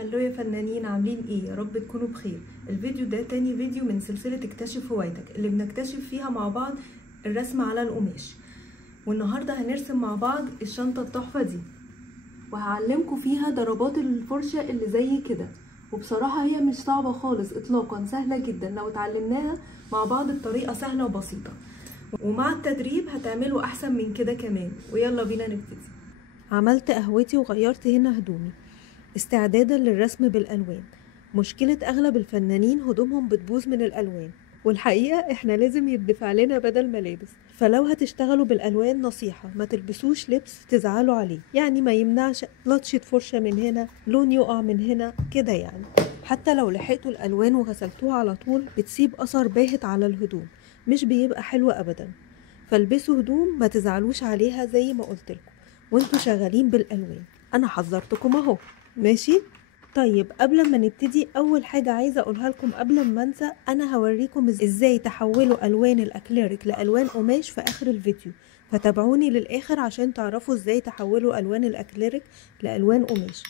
هلو يا فنانين، عاملين ايه؟ يا رب تكونوا بخير. الفيديو ده تاني فيديو من سلسلة اكتشف هوايتك اللي بنكتشف فيها مع بعض الرسم على القماش. والنهاردة هنرسم مع بعض الشنطة التحفة دي، وهعلمكم فيها ضربات الفرشة اللي زي كده. وبصراحة هي مش صعبة خالص اطلاقا، سهلة جدا لو اتعلمناها مع بعض بطريقة سهلة وبسيطة، ومع التدريب هتعملوا احسن من كده كمان. ويلا بينا نبتدي. عملت قهوتي وغيرت هنا هدومي استعدادا للرسم بالالوان. مشكلة اغلب الفنانين هدومهم بتبوظ من الالوان، والحقيقة احنا لازم يدفع لنا بدل ملابس. فلو هتشتغلوا بالالوان نصيحة ما تلبسوش لبس تزعلوا عليه، يعني ما يمنعش لطشة فرشة من هنا، لون يقع من هنا كده يعني. حتى لو لحقتوا الالوان وغسلتوها على طول بتسيب اثر باهت على الهدوم، مش بيبقى حلو ابدا. فالبسوا هدوم ما تزعلوش عليها زي ما قلتلكم وانتوا شغالين بالالوان. انا حذرتكم اهو، ماشي؟ طيب قبل ما نبتدي اول حاجة عايزة اقولها لكم قبل ما انسى، انا هوريكم ازاي تحولوا الوان الاكليريك لالوان قماش في اخر الفيديو، فتابعوني للاخر عشان تعرفوا ازاي تحولوا الوان الاكليريك لالوان قماش.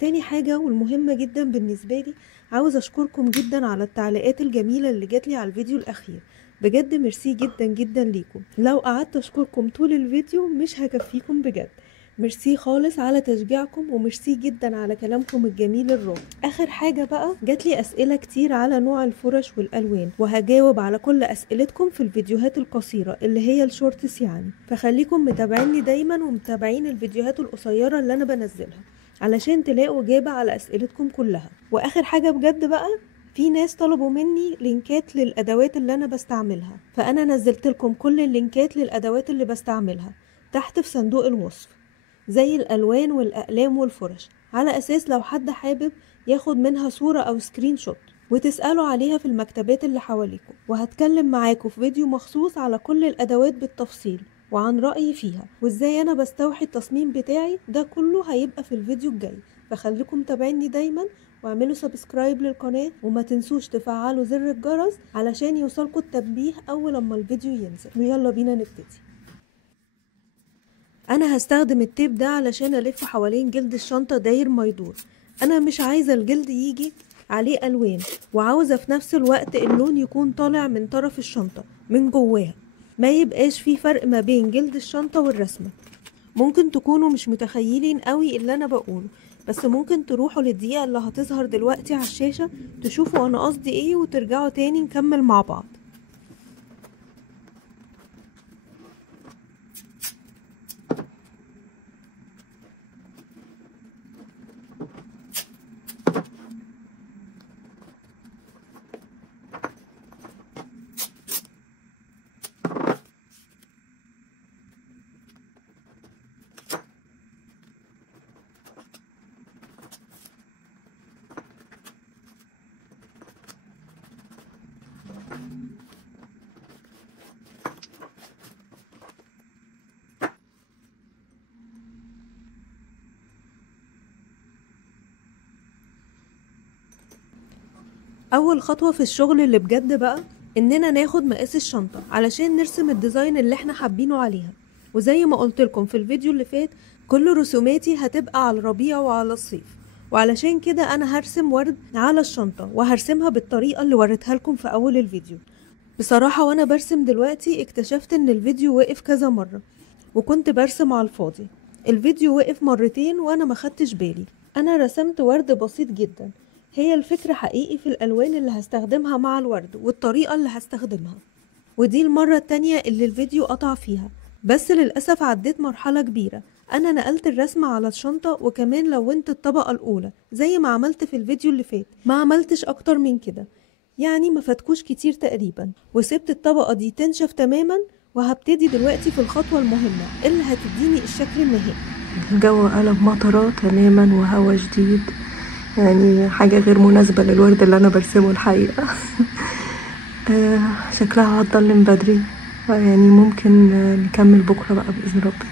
تاني حاجة والمهمة جدا بالنسبة لي، عاوز اشكركم جدا على التعليقات الجميلة اللي جاتلي على الفيديو الاخير. بجد ميرسي جدا جدا ليكم، لو قعدت اشكركم طول الفيديو مش هكفيكم بجد. ميرسي خالص على تشجيعكم، وميرسي جدا على كلامكم الجميل الرائع. اخر حاجة بقى، جاتلي اسئلة كتير على نوع الفرش والالوان، وهجاوب على كل اسئلتكم في الفيديوهات القصيرة اللي هي الشورتس يعني. فخليكم متابعيني دايما ومتابعين الفيديوهات القصيرة اللي انا بنزلها علشان تلاقوا اجابة على اسئلتكم كلها. واخر حاجة بجد بقى، في ناس طلبوا مني لينكات للادوات اللي انا بستعملها، فانا نزلت لكم كل اللينكات للادوات اللي بستعملها تحت في صندوق الوصف، زي الالوان والاقلام والفرش، على اساس لو حد حابب ياخد منها صورة او سكرين شوت وتسألوا عليها في المكتبات اللي حواليكم. وهتكلم معاكم في فيديو مخصوص على كل الادوات بالتفصيل وعن رأيي فيها وازاي انا بستوحي التصميم بتاعي. ده كله هيبقى في الفيديو الجاي، فخليكم متابعيني دايما واعملوا سبسكرايب للقناة، وما تنسوش تفعلوا زر الجرس علشان يوصلكوا التنبيه اول لما الفيديو ينزل. ويلا بينا نبتدي. انا هستخدم التيب ده علشان الف حوالين جلد الشنطة داير ما يدور. انا مش عايزة الجلد يجي عليه الوان، وعاوزة في نفس الوقت اللون يكون طالع من طرف الشنطة من جواها، ما يبقاش فيه فرق ما بين جلد الشنطة والرسمة. ممكن تكونوا مش متخيلين قوي اللي انا بقوله، بس ممكن تروحوا للدقيقة اللي هتظهر دلوقتي على الشاشة تشوفوا انا قصدي ايه، وترجعوا تاني نكمل مع بعض. اول خطوة في الشغل اللي بجد بقى، اننا ناخد مقاس الشنطة علشان نرسم الديزاين اللي احنا حابينه عليها. وزي ما قلتلكم في الفيديو اللي فات، كل رسوماتي هتبقى على الربيع وعلى الصيف، وعلشان كده انا هرسم ورد على الشنطة، وهرسمها بالطريقة اللي وريتها لكم في اول الفيديو. بصراحة وانا برسم دلوقتي اكتشفت ان الفيديو وقف كذا مرة، وكنت برسم على الفاضي. الفيديو وقف مرتين وانا ما خدتش بالي. انا رسمت ورد بسيط جدا، هي الفكرة حقيقي في الألوان اللي هستخدمها مع الورد والطريقة اللي هستخدمها. ودي المرة التانية اللي الفيديو قطع فيها، بس للأسف عديت مرحلة كبيرة. أنا نقلت الرسمة على الشنطة، وكمان لونت الطبقة الأولى زي ما عملت في الفيديو اللي فات، ما عملتش أكتر من كده، يعني ما فاتكوش كتير تقريبا. وسبت الطبقة دي تنشف تماما، وهبتدي دلوقتي في الخطوة المهمة اللي هتديني الشكل النهائي. الجو قلب مطرة تماما وهوا شديد، يعني حاجة غير مناسبة للورد اللي أنا برسمه الحقيقة. شكلها هتضلم بدري، يعني ممكن نكمل بكرة بقى بإذن ربي.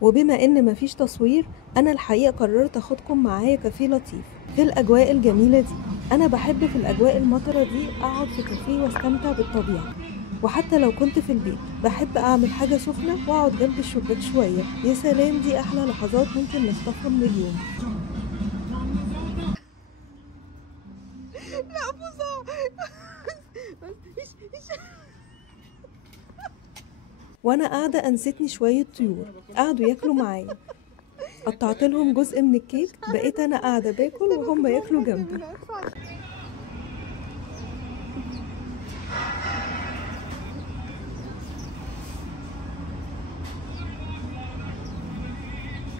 وبما إن مفيش تصوير، أنا الحقيقة قررت أخدكم معايا كافيه لطيف في الأجواء الجميلة دي. أنا بحب في الأجواء المطرة دي أقعد في كافيه واستمتع بالطبيعة، وحتى لو كنت في البيت بحب أعمل حاجة سخنة وأقعد جنب الشباك شوية. يا سلام، دي أحلى لحظات ممكن نخطفها من اليوم. وانا قاعده انستني شويه طيور قعدوا ياكلوا معايا. قطعت لهم جزء من الكيك، بقيت انا قاعده باكل وهم ياكلوا جنبي.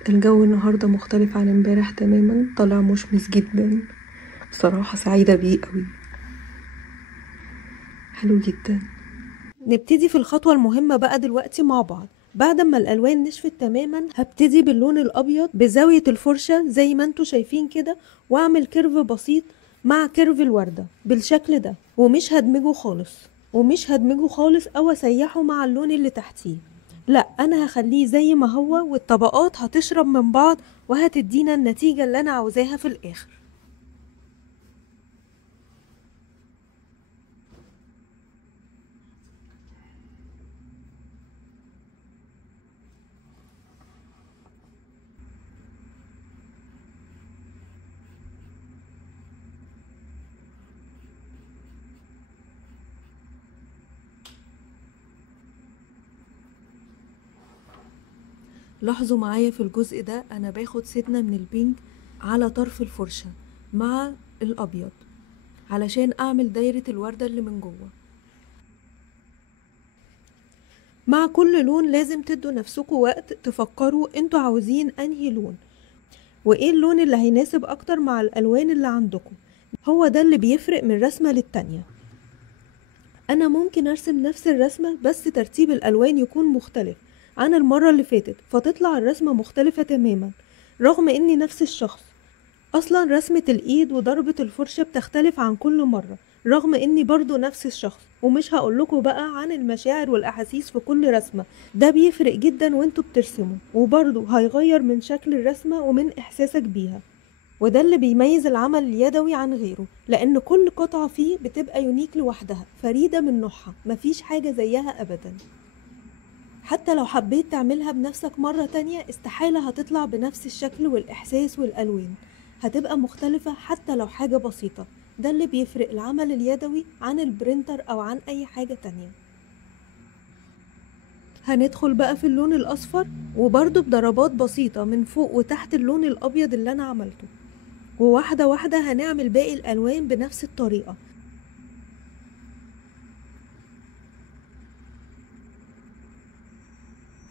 الجو النهارده مختلف عن امبارح تماما، طالع مشمس جدا، بصراحه سعيده بيه قوي، حلو جدا. نبتدي في الخطوه المهمه بقى دلوقتي مع بعض. بعد ما الالوان نشفت تماما هبتدي باللون الابيض بزاويه الفرشه زي ما انتوا شايفين كده، واعمل كيرف بسيط مع كيرف الورده بالشكل ده، ومش هدمجه خالص او اسيحه مع اللون اللي تحتيه، لا انا هخليه زي ما هو، والطبقات هتشرب من بعض وهتدينا النتيجه اللي انا عاوزاها في الاخر. لاحظوا معايا في الجزء ده انا باخد سنة من البينك على طرف الفرشة مع الابيض علشان اعمل دايرة الوردة اللي من جوه. مع كل لون لازم تدوا نفسكوا وقت تفكروا انتوا عاوزين انهي لون وايه اللون اللي هيناسب اكتر مع الالوان اللي عندكم، هو ده اللي بيفرق من رسمة للتانية. انا ممكن ارسم نفس الرسمة بس ترتيب الالوان يكون مختلف عن المرة اللي فاتت، فتطلع الرسمة مختلفة تماما رغم اني نفس الشخص. اصلا رسمة الايد وضربة الفرشة بتختلف عن كل مرة رغم اني برضو نفس الشخص. ومش هقولكوا بقى عن المشاعر والاحاسيس في كل رسمة، ده بيفرق جدا وانتوا بترسموا، وبرضو هيغير من شكل الرسمة ومن احساسك بيها، وده اللي بيميز العمل اليدوي عن غيره، لان كل قطعة فيه بتبقى يونيك لوحدها، فريدة من نوعها، مفيش حاجة زيها ابدا. حتى لو حبيت تعملها بنفسك مرة تانية استحالة هتطلع بنفس الشكل والإحساس والألوان، هتبقى مختلفة حتى لو حاجة بسيطة. ده اللي بيفرق العمل اليدوي عن البرينتر أو عن أي حاجة تانية. هندخل بقى في اللون الأصفر وبرضو بضربات بسيطة من فوق وتحت اللون الأبيض اللي أنا عملته، وواحدة واحدة هنعمل باقي الألوان بنفس الطريقة.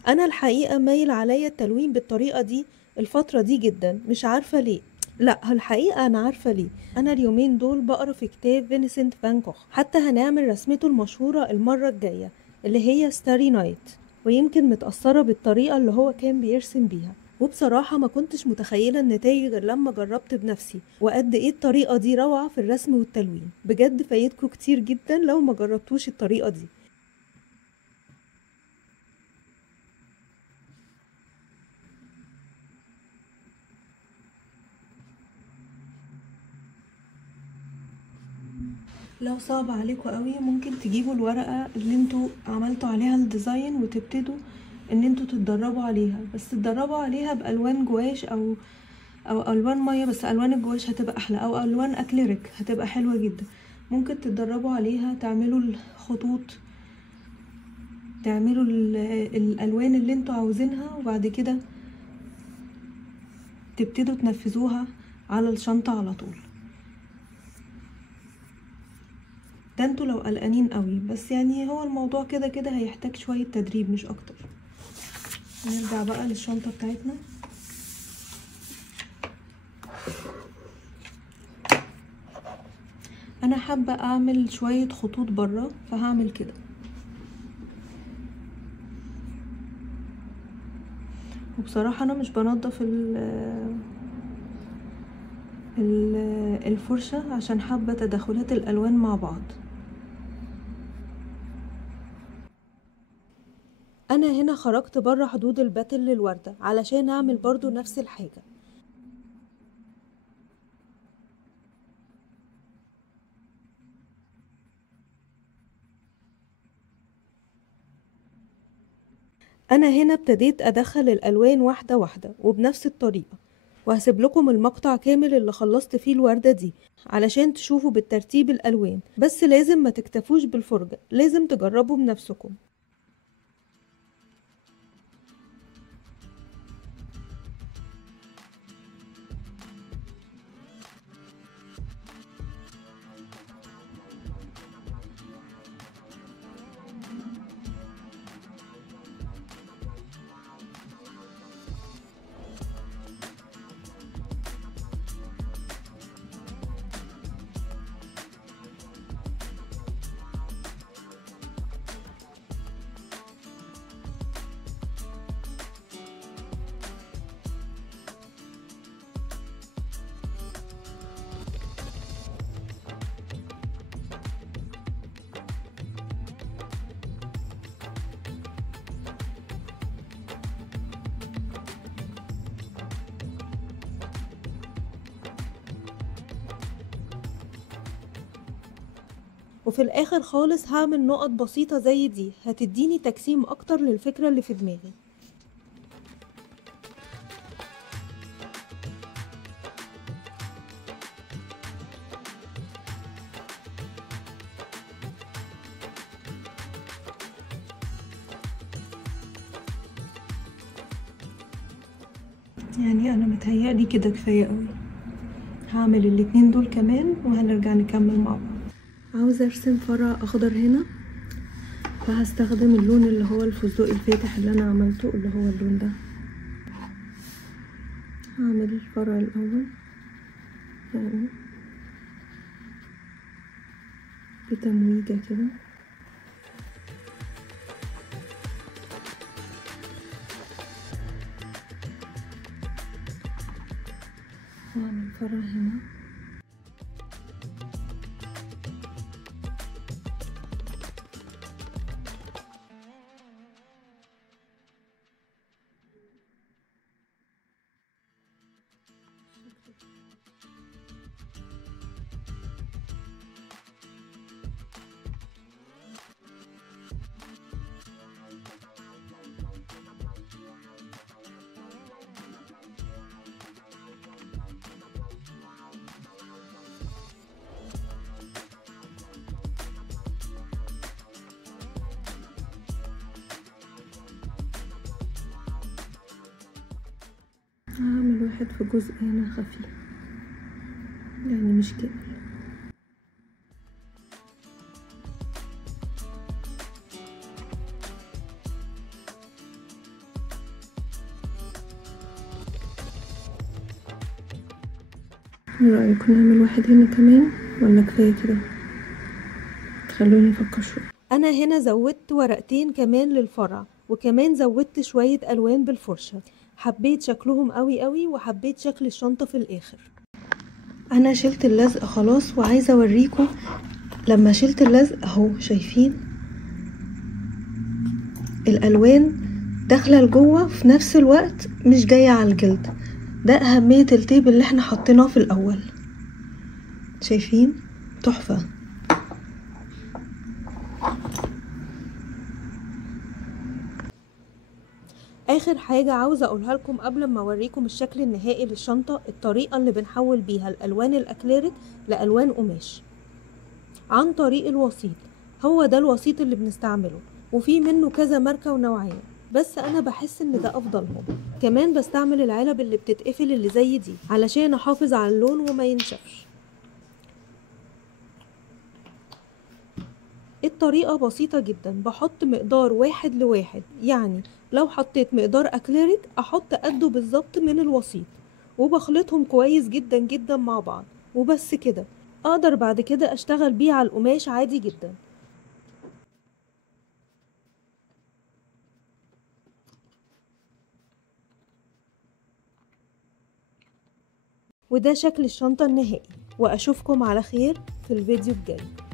انا الحقيقه مايل عليا التلوين بالطريقه دي الفتره دي جدا، مش عارفه ليه. لا الحقيقه انا عارفه ليه، انا اليومين دول بقرا في كتاب فينسنت فان كوخ، حتى هنعمل رسمته المشهوره المره الجايه اللي هي ستاري نايت، ويمكن متاثره بالطريقه اللي هو كان بيرسم بيها. وبصراحه ما كنتش متخيله النتائج غير لما جربت بنفسي، وقد ايه الطريقه دي روعه في الرسم والتلوين. بجد فايتكم كتير جدا لو ما جربتوش الطريقه دي. لو صعب عليكم قوي ممكن تجيبوا الورقة اللي انتوا عملتوا عليها الديزاين وتبتدوا ان انتوا تتدربوا عليها، بس تتدربوا عليها بألوان جواش او الوان مية، بس الوان الجواش هتبقى احلى، او الوان اكليريك هتبقى حلوة جدا. ممكن تتدربوا عليها، تعملوا الخطوط، تعملوا الالوان اللي انتوا عاوزينها، وبعد كده تبتدوا تنفذوها على الشنطة على طول. ده انتوا لو قلقانين قوي، بس يعني هو الموضوع كده كده هيحتاج شوية تدريب مش اكتر. نرجع بقى للشنطة بتاعتنا. انا حابة اعمل شوية خطوط برا فهعمل كده، وبصراحة انا مش بنضف الفرشة عشان حابة تدخلات الالوان مع بعض. انا هنا خرجت بره حدود الباتل للوردة علشان اعمل برضو نفس الحاجة. انا هنا ابتديت ادخل الالوان واحدة واحدة وبنفس الطريقة، وهسيب لكم المقطع كامل اللي خلصت فيه الوردة دي علشان تشوفوا بالترتيب الالوان، بس لازم ما تكتفوش بالفرجة، لازم تجربوا بنفسكم. وفي الاخر خالص هعمل نقط بسيطة زي دي هتديني تجسيم اكتر للفكرة اللي في دماغي. يعني انا متهيألي كده كفاية قوي. هعمل الاتنين دول كمان وهنرجع نكمل مع بعض. عاوزة ارسم فرع اخضر هنا، فهستخدم اللون اللي هو الفستقي الفاتح اللي انا عملته، اللي هو اللون ده. هعمل الفرع الاول يعني بتمويجة كده، واعمل فرع هنا. هعمل واحد في جزء هنا خفيف يعني مش كده. ايه رأيكم نعمل واحد هنا كمان ولا كفاية كده؟ خلوني افكر شوية. انا هنا زودت ورقتين كمان للفرع، وكمان زودت شوية الوان بالفرشة. حبيت شكلهم قوي قوي وحبيت شكل الشنطة في الاخر. انا شلت اللزق خلاص وعايزة اوريكم لما شلت اللزق اهو. شايفين الالوان داخلة لجوه في نفس الوقت مش جاية على الجلد. ده اهمية التيب اللي احنا حطيناه في الاول. شايفين تحفة. اخر حاجة عاوزة اقولها لكم قبل ما اوريكم الشكل النهائي للشنطة، الطريقة اللي بنحول بيها الالوان الاكليريك لالوان قماش عن طريق الوسيط. هو ده الوسيط اللي بنستعمله، وفي منه كذا ماركة ونوعية، بس انا بحس ان ده افضلهم. كمان بستعمل العلب اللي بتتقفل اللي زي دي علشان احافظ على اللون وما ينشفش. الطريقة بسيطة جدا، بحط مقدار 1:1، يعني لو حطيت مقدار اكليريك احط قده بالظبط من الوسيط، وبخلطهم كويس جدا جدا مع بعض، وبس كده. اقدر بعد كده اشتغل بيه على القماش عادي جدا. وده شكل الشنطة النهائي، واشوفكم على خير في الفيديو الجاي.